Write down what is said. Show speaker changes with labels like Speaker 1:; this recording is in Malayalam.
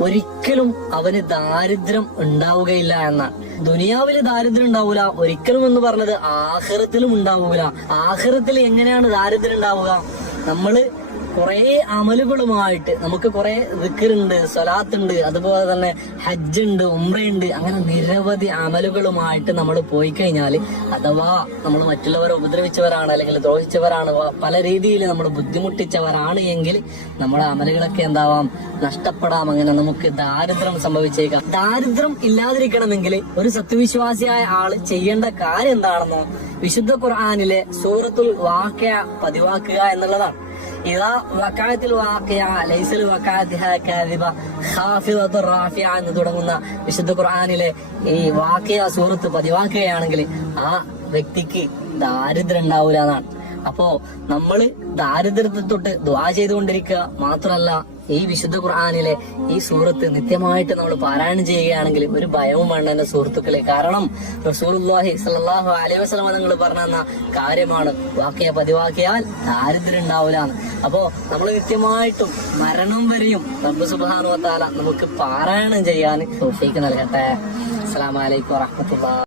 Speaker 1: ഒരിക്കലും അവന് ദാരിദ്ര്യം ഉണ്ടാവുകയില്ല എന്നാണ് ദുനിയാവിൽ ദാരിദ്ര്യം ഉണ്ടാവൂല. ഒരിക്കലും എന്ന് പറഞ്ഞത് ആഹ്റത്തിലും ഉണ്ടാവൂല. ആഹ്റത്തിൽ എങ്ങനെയാണ് ദാരിദ്ര്യം ഉണ്ടാവുക? നമ്മൾ കുറെ അമലുകളുമായിട്ട് നമുക്ക് കുറെ ഉണ്ട് സ്വലാത്തുണ്ട് അതുപോലെ തന്നെ ഹജ്ജ് ഉണ്ട് ഉംറയുണ്ട്. അങ്ങനെ നിരവധി അമലുകളുമായിട്ട് നമ്മൾ പോയി കഴിഞ്ഞാൽ അഥവാ നമ്മൾ മറ്റുള്ളവരെ ഉപദ്രവിച്ചവരാണ് അല്ലെങ്കിൽ ദ്രോഹിച്ചവരാണ് പല രീതിയിൽ നമ്മൾ ബുദ്ധിമുട്ടിച്ചവരാണ് എങ്കിൽ നമ്മുടെ അമലുകളൊക്കെ എന്താവാം? നഷ്ടപ്പെടാം. അങ്ങനെ നമുക്ക് ദാരിദ്ര്യം സംഭവിച്ചേക്കാം. ദാരിദ്ര്യം ഇല്ലാതിരിക്കണമെങ്കിൽ ഒരു സത്യവിശ്വാസിയായ ആൾ ചെയ്യേണ്ട കാര്യം എന്താണെന്നോ വിശുദ്ധ ഖുർആാനിലെ സൂറത്തുൽ വാക്യ പതിവാക്കുക എന്നുള്ളതാണ്. ഇതാ വക്കായത്തിൽ വാക്കിയ ليس വക്കാത്തിഹ കാദിബ ഖാഫിദത്തുർ റാഫിയ എന്ന് തുടങ്ങുന്ന വിശുദ്ധ ഖുർആനിലെ ഈ വാക്കിയ സൂറത്ത് പതിവാക്കുകയാണെങ്കിൽ ആ വ്യക്തിക്ക് ദാരിദ്ര്യം ഉണ്ടാവൂല എന്നാണ്. അപ്പോ നമ്മൾ ദാരിദ്ര്യത്തെ തൊട്ട് ദ്വാ ചെയ്തുകൊണ്ടിരിക്കുക മാത്രമല്ല ഈ വിശുദ്ധ ഖുർആാനിലെ ഈ സൂറത്ത് നിത്യമായിട്ട് നമ്മൾ പാരായണം ചെയ്യുകയാണെങ്കിൽ ഒരു ഭയവും വേണ്ട എന്റെ സുഹൃത്തുക്കളെ. കാരണം റസൂർഹി സലാഹു അലൈഹി വസ്ലമ നിങ്ങൾ പറഞ്ഞ കാര്യമാണ്. വാക്കിയ പതിവാക്കിയാൽ ദാരിദ്ര്യം ഉണ്ടാവില്ല അപ്പോ നമ്മൾ നിത്യമായിട്ടും മരണം വരെയും റബ്ബ് സുബാനു നമുക്ക് പാരായണം ചെയ്യാൻ സൂക്ഷിക്കുന്നല്ലേ നൽകട്ടെ. അസ്സലാമലൈക്കും വറഹമത്തുള്ള